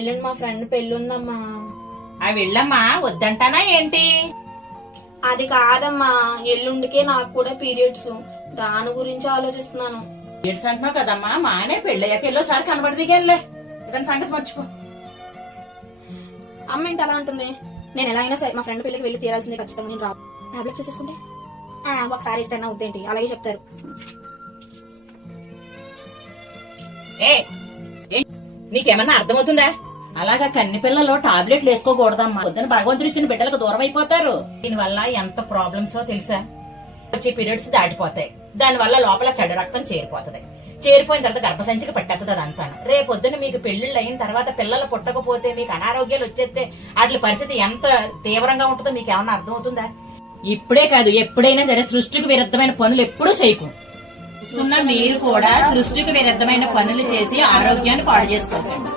ఎల్లుండి మా ఫ్రెండ్ పెళ్లి ఉందమ్మా. వెళ్ళమ్మా, వద్దంటానా ఏంటి? అది కాదమ్మా, ఎల్లుండికే నాకు కూడా పీరియడ్స్, దాని గురించి ఆలోచిస్తున్నాను. పీరియడ్స్ అంటున్నావు కదమ్మా, మానే పెళ్ళయ్యాక ఎల్లోసారి కనబడిదిగానిలే, ఇతని సంగతి మర్చిపో. అమ్మ ఏంటి అలా అంటుంది? నేను ఎలా అయినా సరే మా ఫ్రెండ్ పెళ్లికి వెళ్ళి తీరాల్సిందే ఖచ్చితంగా. నేను రా టాబ్లెట్స్ వేసేసుకుంటే ఒకసారి ఇస్తే అవుతేంటి అలాగే చెప్తారు. నీకేమన్నా అర్థమవుతుందా? అలాగా కన్ని పిల్లలు టాబ్లెట్లు వేసుకోకూడదమ్మా. పొద్దున భగవంతుడు ఇచ్చిన బిడ్డలకు దూరం అయిపోతారు. దీనివల్ల ఎంత ప్రాబ్లమ్స్ తెలుసా? వచ్చే పీరియడ్స్ దాటిపోతాయి, దానివల్ల లోపల చెడు రక్తం చేరిపోతుంది. చేరిపోయిన తర్వాత గర్భసంచికి పట్టేస్తుంది అదంతా. రేపొద్దున మీకు పెళ్లిళ్ళు అయిన తర్వాత పిల్లలు పుట్టకపోతే మీకు అనారోగ్యాలు వచ్చేస్తే వాటి పరిస్థితి ఎంత తీవ్రంగా ఉంటుందో మీకు ఏమన్నా అర్థమవుతుందా? ఇప్పుడే కాదు, ఎప్పుడైనా సరే సృష్టికి విరుద్ధమైన పనులు ఎప్పుడూ చేయకు. మీరు కూడా సృష్టికి విరుద్ధమైన పనులు చేసి ఆరోగ్యాన్ని పాడు చేసుకోకండి.